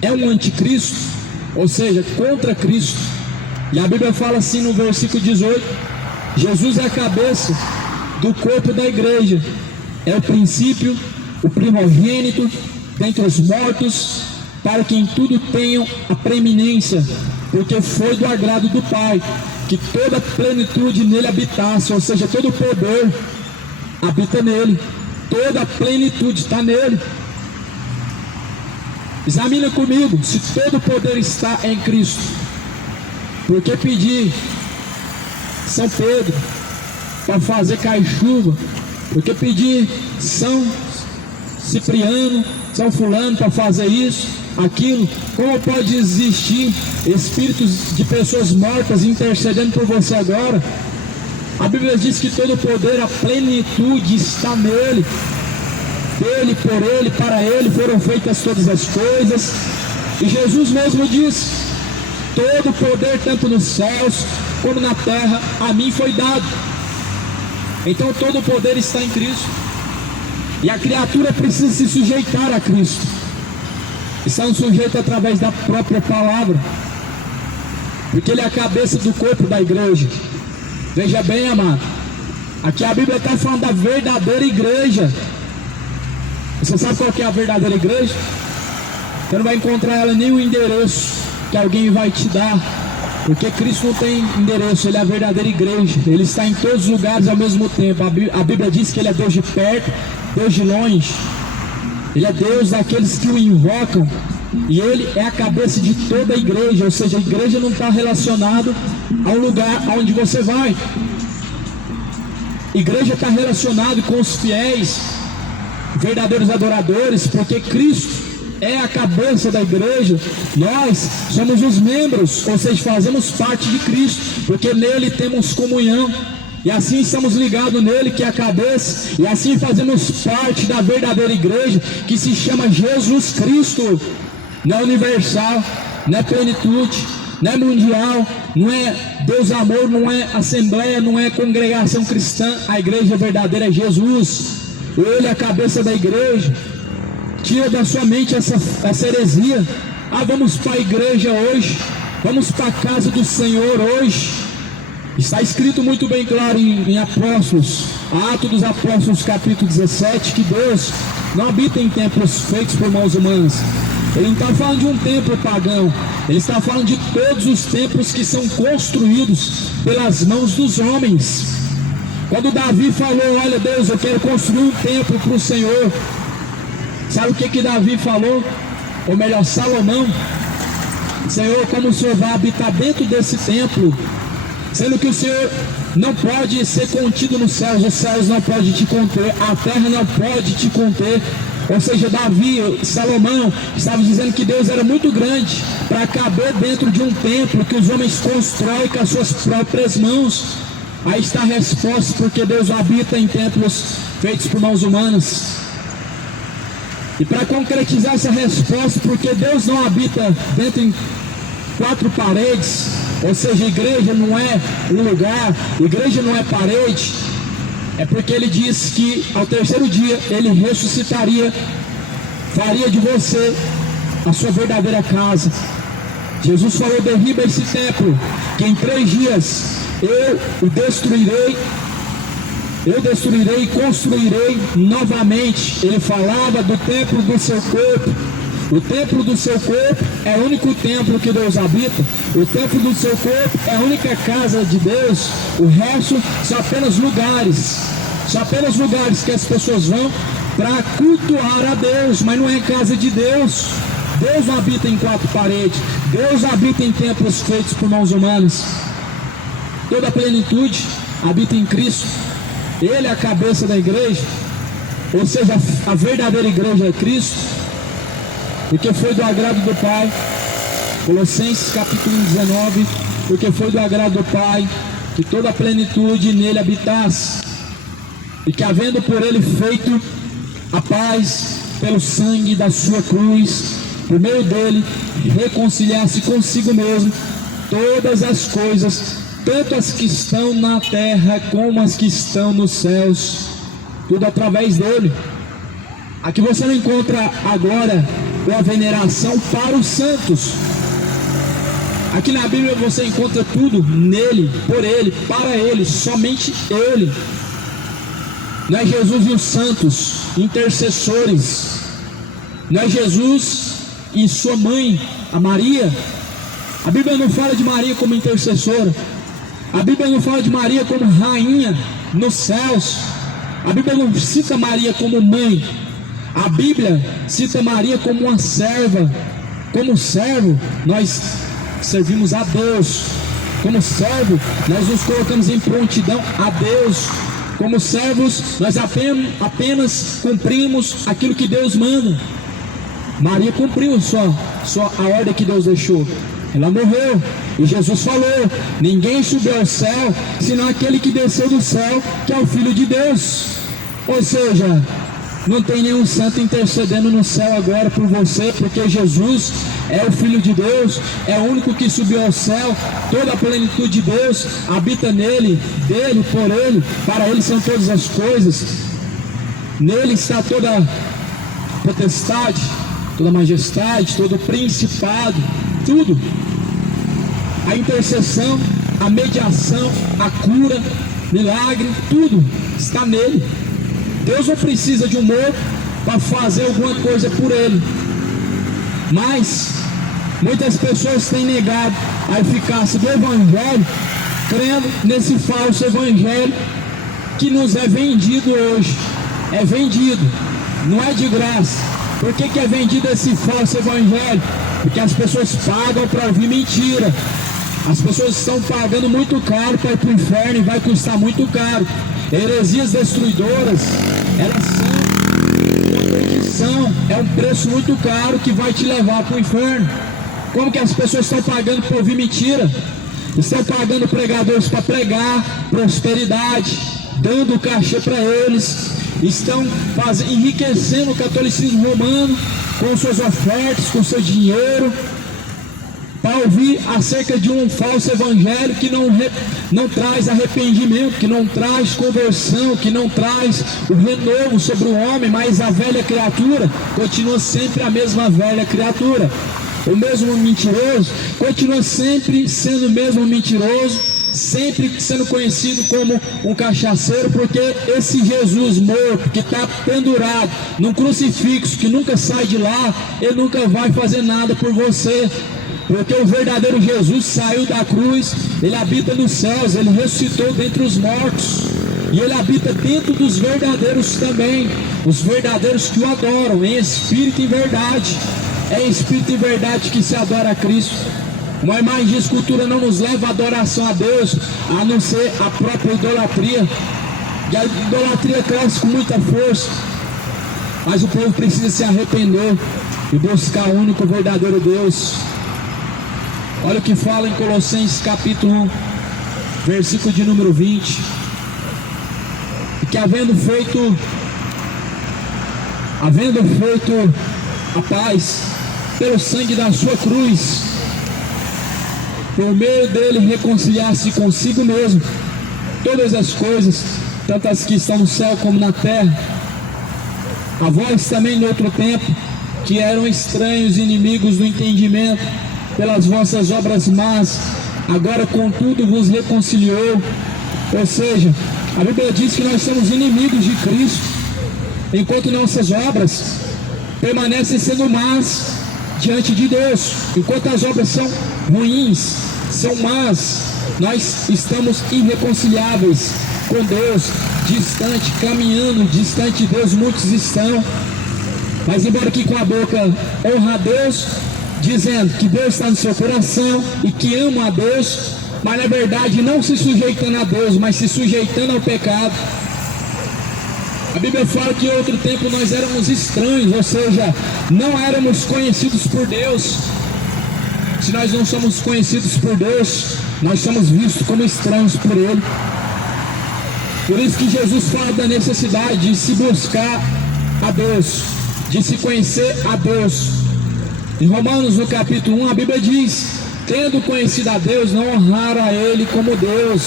é um anticristo, ou seja, contra Cristo. E a Bíblia fala assim no versículo 18: Jesus é a cabeça do corpo da igreja, é o princípio, o primogênito dentre os mortos, para que em tudo tenham a preeminência, porque foi do agrado do Pai que toda a plenitude nele habitasse, ou seja, todo o poder habita nele, toda a plenitude está nele. Examina comigo se todo o poder está em Cristo. Por que pedir São Pedro para fazer cair chuva? Por que pedir São Cipriano, São Fulano para fazer isso, aquilo? Como pode existir espíritos de pessoas mortas intercedendo por você agora? A Bíblia diz que todo o poder, a plenitude está nele. Dele, por ele, para ele foram feitas todas as coisas. E Jesus mesmo diz: todo o poder, tanto nos céus como na terra, a mim foi dado. Então todo o poder está em Cristo. E a criatura precisa se sujeitar a Cristo. Estão sujeitos através da própria palavra, porque Ele é a cabeça do corpo da igreja. Veja bem, amado, aqui a Bíblia está falando da verdadeira igreja. Você sabe qual que é a verdadeira igreja? Você não vai encontrar ela em nenhum endereço que alguém vai te dar, porque Cristo não tem endereço. Ele é a verdadeira igreja. Ele está em todos os lugares ao mesmo tempo. A Bíblia diz que Ele é Deus de perto, Deus de longe. Ele é Deus daqueles que o invocam, e Ele é a cabeça de toda a igreja. Ou seja, a igreja não está relacionada ao lugar aonde você vai. A igreja está relacionada com os fiéis, verdadeiros adoradores, porque Cristo é a cabeça da igreja. Nós somos os membros, ou seja, fazemos parte de Cristo, porque nele temos comunhão. e assim estamos ligados nele, que é a cabeça, e assim fazemos parte da verdadeira igreja, que se chama Jesus Cristo. Não é universal, não é plenitude, não é mundial, não é Deus amor, não é assembleia, não é congregação cristã. A igreja verdadeira é Jesus. Ele é a cabeça da igreja. Tira da sua mente essa heresia. Vamos para a igreja hoje, vamos para a casa do Senhor hoje. Está escrito muito bem claro em Apóstolos, Atos dos Apóstolos, capítulo 17, que Deus não habita em templos feitos por mãos humanas. Ele não está falando de um templo pagão, ele está falando de todos os templos que são construídos pelas mãos dos homens. Quando Davi falou: olha Deus, eu quero construir um templo para o Senhor, sabe o que Davi falou? Ou melhor, Salomão: Senhor, como o Senhor vai habitar dentro desse templo, sendo que o Senhor não pode ser contido nos céus, os céus não podem te conter, a terra não pode te conter. Ou seja, Davi, Salomão, estava dizendo que Deus era muito grande para caber dentro de um templo que os homens constroem com as suas próprias mãos. Aí está a resposta, porque Deus habita em templos feitos por mãos humanas. E para concretizar essa resposta, porque Deus não habita dentro em quatro paredes, ou seja, igreja não é um lugar, igreja não é parede, é porque ele diz que ao terceiro dia ele ressuscitaria, faria de você a sua verdadeira casa. Jesus falou: derriba esse templo, que em 3 dias eu o destruirei. Eu destruirei e construirei novamente. Ele falava do templo do seu corpo. O templo do seu corpo é o único templo que Deus habita. O templo do seu corpo é a única casa de Deus. O resto são apenas lugares. São apenas lugares que as pessoas vão para cultuar a Deus, mas não é casa de Deus. Deus não habita em 4 paredes. Deus habita em templos feitos por mãos humanas. Toda a plenitude habita em Cristo. Ele é a cabeça da igreja, ou seja, a verdadeira igreja é Cristo, porque foi do agrado do Pai. Colossenses capítulo 19, porque foi do agrado do Pai que toda a plenitude nele habitasse, e que havendo por ele feito a paz pelo sangue da sua cruz, por meio dele reconciliasse consigo mesmo todas as coisas, tanto as que estão na terra como as que estão nos céus, tudo através dele. Aqui você não encontra agora a veneração para os santos. Aqui na Bíblia você encontra tudo nele, por ele, para ele, somente ele. Não é Jesus e os santos intercessores, não é Jesus e sua mãe, a Maria. A Bíblia não fala de Maria como intercessora. A Bíblia não fala de Maria como rainha nos céus. A Bíblia não cita Maria como mãe. A Bíblia cita Maria como uma serva. Como servo, nós servimos a Deus. Como servo, nós nos colocamos em prontidão a Deus. Como servos, nós apenas cumprimos aquilo que Deus manda. Maria cumpriu a ordem que Deus deixou. Ela morreu, e Jesus falou: ninguém subiu ao céu, senão aquele que desceu do céu, que é o Filho de Deus. Ou seja, não tem nenhum santo intercedendo no céu agora por você, porque Jesus é o Filho de Deus, é o único que subiu ao céu. Toda a plenitude de Deus habita nele, dele, por ele, para ele são todas as coisas. Nele está toda potestade, toda majestade, todo principado, tudo. A intercessão, a mediação, a cura, milagre, tudo está nele. Deus não precisa de um morto para fazer alguma coisa por ele. Mas muitas pessoas têm negado a eficácia do Evangelho, crendo nesse falso Evangelho que nos é vendido hoje. É vendido, não é de graça. Por que é vendido esse falso Evangelho? Porque as pessoas pagam para ouvir mentira. As pessoas estão pagando muito caro para ir para o inferno, e vai custar muito caro. Heresias destruidoras, elas são uma perdição, é um preço muito caro que vai te levar para o inferno. Como que as pessoas estão pagando para ouvir mentira? estão pagando pregadores para pregar prosperidade, dando cachê para eles, estão enriquecendo o catolicismo romano com suas ofertas, com seu dinheiro, para ouvir acerca de um falso evangelho que não traz arrependimento, que não traz conversão, que não traz o renovo sobre o homem, mas a velha criatura continua sempre a mesma velha criatura. O mesmo mentiroso continua sempre sendo o mesmo mentiroso, sempre sendo conhecido como um cachaceiro, porque esse Jesus morto, que está pendurado num crucifixo, que nunca sai de lá, ele nunca vai fazer nada por você. Porque o verdadeiro Jesus saiu da cruz, ele habita nos céus, ele ressuscitou dentre os mortos, e ele habita dentro dos verdadeiros também, os verdadeiros que o adoram em espírito e em verdade. É em espírito e em verdade que se adora a Cristo. Uma imagem de escultura não nos leva à adoração a Deus, a não ser a própria idolatria. E a idolatria cresce com muita força, mas o povo precisa se arrepender e buscar o único verdadeiro Deus. Olha o que fala em Colossenses capítulo 1, versículo de número 20. E que havendo feito a paz pelo sangue da sua cruz, por meio dele reconciliar-se consigo mesmo todas as coisas, tanto as que estão no céu como na terra, a vós também no outro tempo, que eram estranhos e inimigos do entendimento, pelas vossas obras más, agora contudo vos reconciliou. Ou seja, a Bíblia diz que nós somos inimigos de Cristo, enquanto nossas obras permanecem sendo más diante de Deus. Enquanto as obras são ruins, são más, nós estamos irreconciliáveis com Deus, distante, caminhando distante de Deus. Muitos estão, mas embora que com a boca honra a Deus, dizendo que Deus está no seu coração e que ama a Deus, mas na verdade não se sujeitando a Deus, mas se sujeitando ao pecado. A Bíblia fala que em outro tempo nós éramos estranhos, ou seja, não éramos conhecidos por Deus. Se nós não somos conhecidos por Deus, nós somos vistos como estranhos por Ele. Por isso que Jesus fala da necessidade de se buscar a Deus, de se conhecer a Deus. Em Romanos, no capítulo 1, a Bíblia diz: tendo conhecido a Deus, não honraram a Ele como Deus,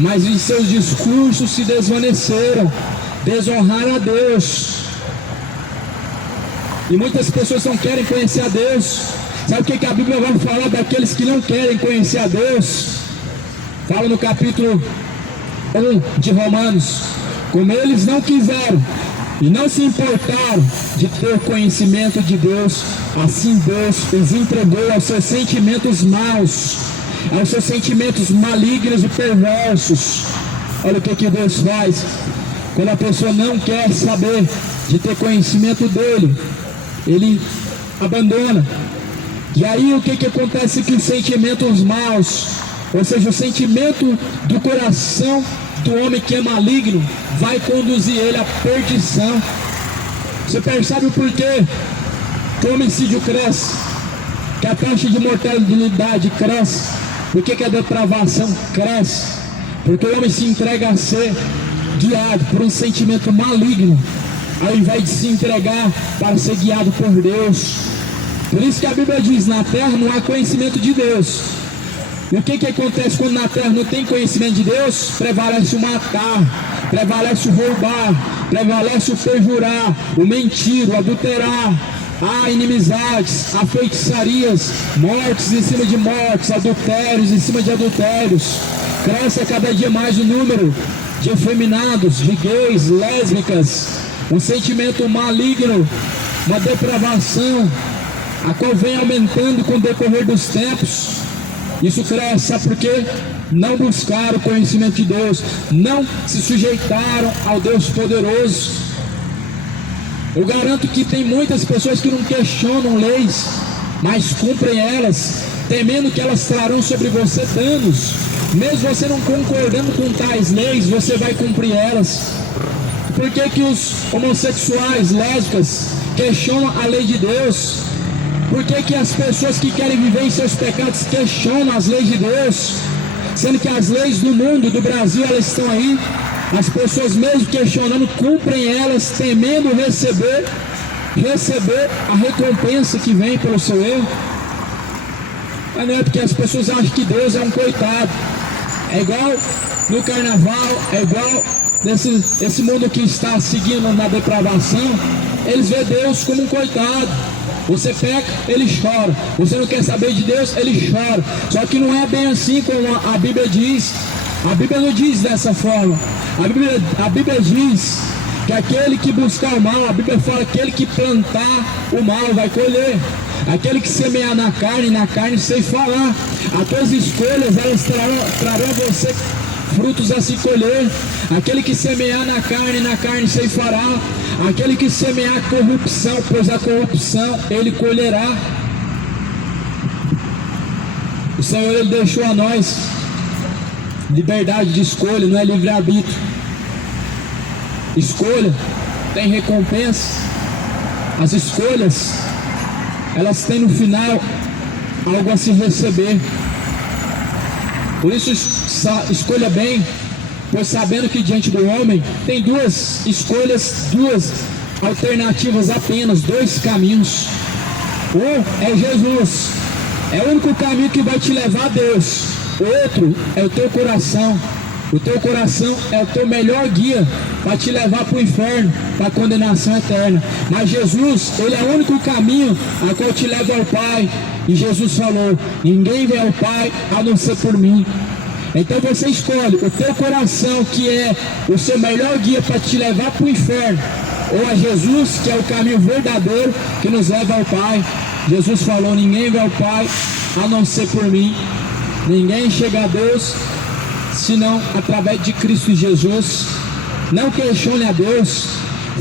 mas em seus discursos se desvaneceram, desonraram a Deus. E muitas pessoas não querem conhecer a Deus. Sabe o que a Bíblia vai falar daqueles que não querem conhecer a Deus? Fala no capítulo 1 de Romanos: como eles não quiseram e não se importaram de ter conhecimento de Deus, assim Deus os entregou aos seus sentimentos maus, aos seus sentimentos malignos e perversos. Olha o que Deus faz quando a pessoa não quer saber de ter conhecimento dele, ele abandona. E aí o que acontece? Que os sentimentos maus, ou seja, o sentimento do coração do homem que é maligno, vai conduzir ele à perdição. Você percebe o porquê que o homicídio cresce, que a taxa de mortalidade cresce? Por que a depravação cresce? Porque o homem se entrega a ser guiado por um sentimento maligno, ao invés de se entregar para ser guiado por Deus. Por isso que a Bíblia diz: na terra não há conhecimento de Deus. E o que acontece quando na terra não tem conhecimento de Deus? Prevalece o matar, prevalece o roubar, prevalece o perjurar, o mentir, o adulterar. Há inimizades, há feitiçarias, mortes em cima de mortes, adultérios em cima de adultérios. Cresce a cada dia mais o número de efeminados, de gays, lésbicas. Um sentimento maligno, uma depravação, a qual vem aumentando com o decorrer dos tempos. Isso cresce, sabe por quê? Não buscaram o conhecimento de Deus, não se sujeitaram ao Deus poderoso. Eu garanto que tem muitas pessoas que não questionam leis, mas cumprem elas, temendo que elas trarão sobre você danos. Mesmo você não concordando com tais leis, você vai cumprir elas. Por que os homossexuais, lésbicas, questionam a lei de Deus? Por que as pessoas que querem viver em seus pecados questionam as leis de Deus? Sendo que as leis do mundo, do Brasil, elas estão aí. As pessoas mesmo questionando, cumprem elas, temendo receber a recompensa que vem pelo seu erro. Mas não é porque as pessoas acham que Deus é um coitado. É igual no carnaval, é igual esse mundo que está seguindo na depravação. Eles veem Deus como um coitado. Você peca, ele chora. Você não quer saber de Deus, ele chora. Só que não é bem assim como a Bíblia diz. A Bíblia não diz dessa forma. A Bíblia diz que aquele que buscar o mal, a Bíblia fala que aquele que plantar o mal vai colher. Aquele que semear na carne ceifará. As tuas escolhas, elas trarão a você frutos a se colher. Aquele que semear na carne ceifará. Aquele que semear corrupção, pois a corrupção ele colherá. O Senhor ele deixou a nós liberdade de escolha, não é livre-arbítrio. Escolha tem recompensa. As escolhas, elas têm no final algo a se receber. Por isso escolha bem, pois sabendo que diante do homem tem duas escolhas, duas alternativas apenas, dois caminhos. Um é Jesus, é o único caminho que vai te levar a Deus. O outro é o teu coração. O teu coração é o teu melhor guia para te levar para o inferno, para a condenação eterna. Mas Jesus, ele é o único caminho a qual te leva ao Pai. E Jesus falou: ninguém vem ao Pai a não ser por mim. Então você escolhe o teu coração, que é o seu melhor guia para te levar para o inferno, ou a Jesus, que é o caminho verdadeiro que nos leva ao Pai. Jesus falou: ninguém vem ao Pai a não ser por mim. Ninguém chega a Deus senão através de Cristo Jesus. Não questione a Deus.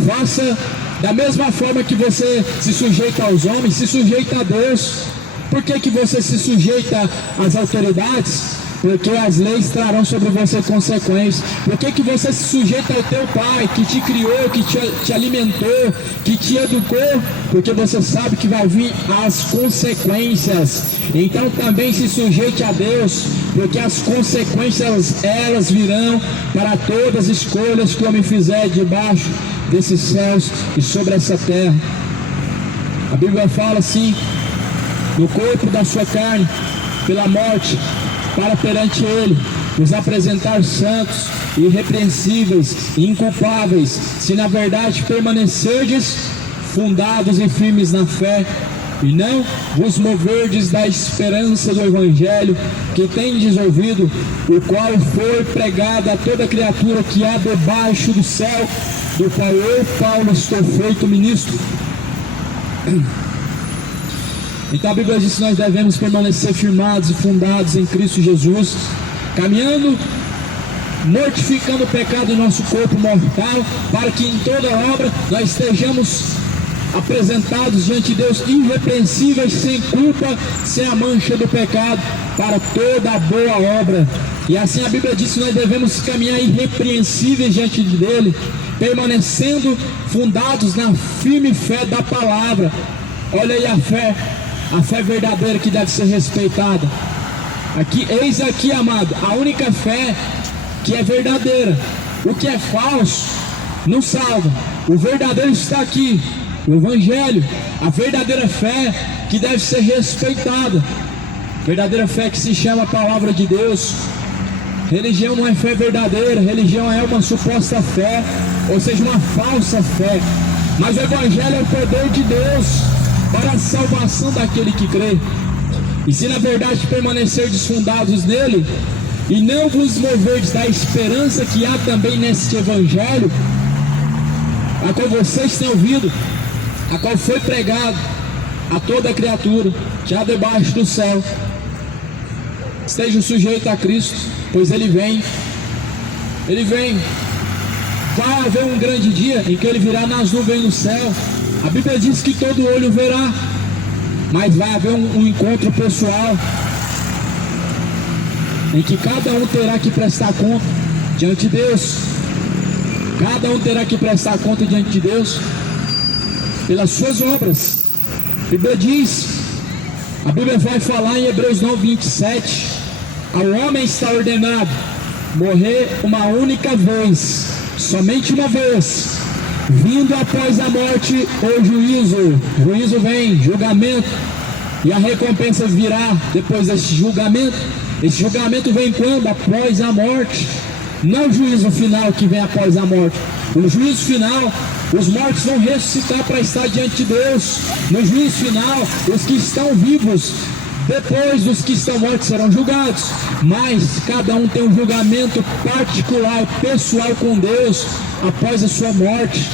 Faça da mesma forma que você se sujeita aos homens, se sujeita a Deus. Por que você se sujeita às autoridades? Porque as leis trarão sobre você consequências. Por que você se sujeita ao teu pai, que te criou, que te alimentou, que te educou? Porque você sabe que vai vir as consequências. Então também se sujeite a Deus, porque as consequências elas virão para todas as escolhas que o homem fizer debaixo desses céus e sobre essa terra. A Bíblia fala assim: no corpo da sua carne, pela morte, para perante ele nos apresentar santos, irrepreensíveis e inculpáveis, se na verdade permanecerdes fundados e firmes na fé, e não vos moverdes da esperança do Evangelho que tendes ouvido, o qual foi pregado a toda criatura que há debaixo do céu, do qual eu, Paulo, estou feito ministro. Então a Bíblia diz que nós devemos permanecer firmados e fundados em Cristo Jesus, caminhando, mortificando o pecado do nosso corpo mortal, para que em toda obra nós estejamos apresentados diante de Deus irrepreensíveis, sem culpa, sem a mancha do pecado, para toda a boa obra. E assim a Bíblia diz que nós devemos caminhar irrepreensíveis diante dele, permanecendo fundados na firme fé da palavra. Olha aí a fé verdadeira que deve ser respeitada. Eis aqui, amado, a única fé que é verdadeira. O que é falso não salva. O verdadeiro está aqui, o Evangelho, a verdadeira fé que deve ser respeitada. Verdadeira fé que se chama a palavra de Deus. Religião não é fé verdadeira, religião é uma suposta fé, ou seja, uma falsa fé. Mas o Evangelho é o poder de Deus para a salvação daquele que crê. E se na verdade permanecerdes fundados nele, e não vos moverdes da esperança que há também neste Evangelho, a qual vocês têm ouvido, a qual foi pregado a toda criatura, já debaixo do céu, estejam sujeitos a Cristo, pois Ele vem. Vai haver um grande dia em que Ele virá nas nuvens no céu. A Bíblia diz que todo olho verá, mas vai haver um encontro pessoal, em que cada um terá que prestar conta diante de Deus. Cada um terá que prestar conta diante de Deus pelas suas obras. A Bíblia diz A Bíblia vai falar em Hebreus 9:27, ao homem está ordenado morrer uma única vez, somente uma vez, vindo após a morte o juízo. Juízo vem, julgamento, e a recompensa virá depois desse julgamento. Esse julgamento vem quando? Após a morte. Não o juízo final que vem após a morte. No juízo final, os mortos vão ressuscitar para estar diante de Deus. No juízo final, os que estão vivos, depois dos que estão mortos, serão julgados. Mas cada um tem um julgamento particular, pessoal com Deus, após a sua morte.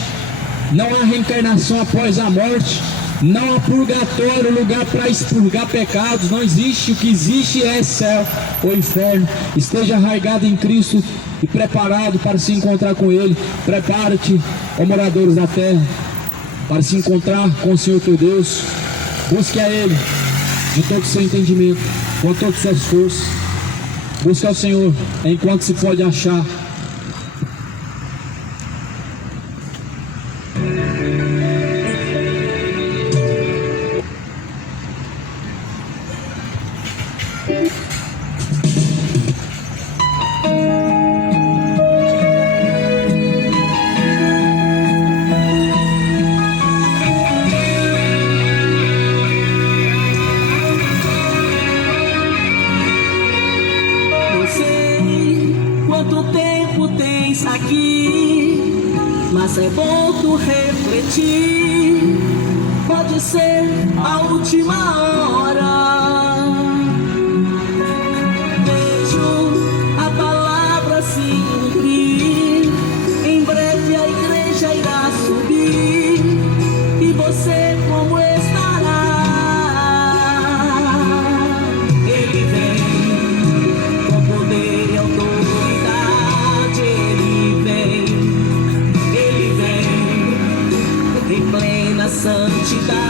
Não há reencarnação após a morte. Não há purgatório, lugar para expurgar pecados. Não existe. O que existe é céu ou inferno. Esteja arraigado em Cristo e preparado para se encontrar com Ele. Prepara-te, ó moradores da terra, para se encontrar com o Senhor teu Deus. Busque a Ele de todo o seu entendimento, com todo o seu esforço. Busque ao Senhor enquanto se pode achar. Quanto tempo tens aqui, mas é bom tu refletir. Pode ser a última hora. Vejo a palavra se cumprir. Em breve a igreja irá subir. E você como estará? Ele vem com poder e autoridade. Ele vem em plena santidade.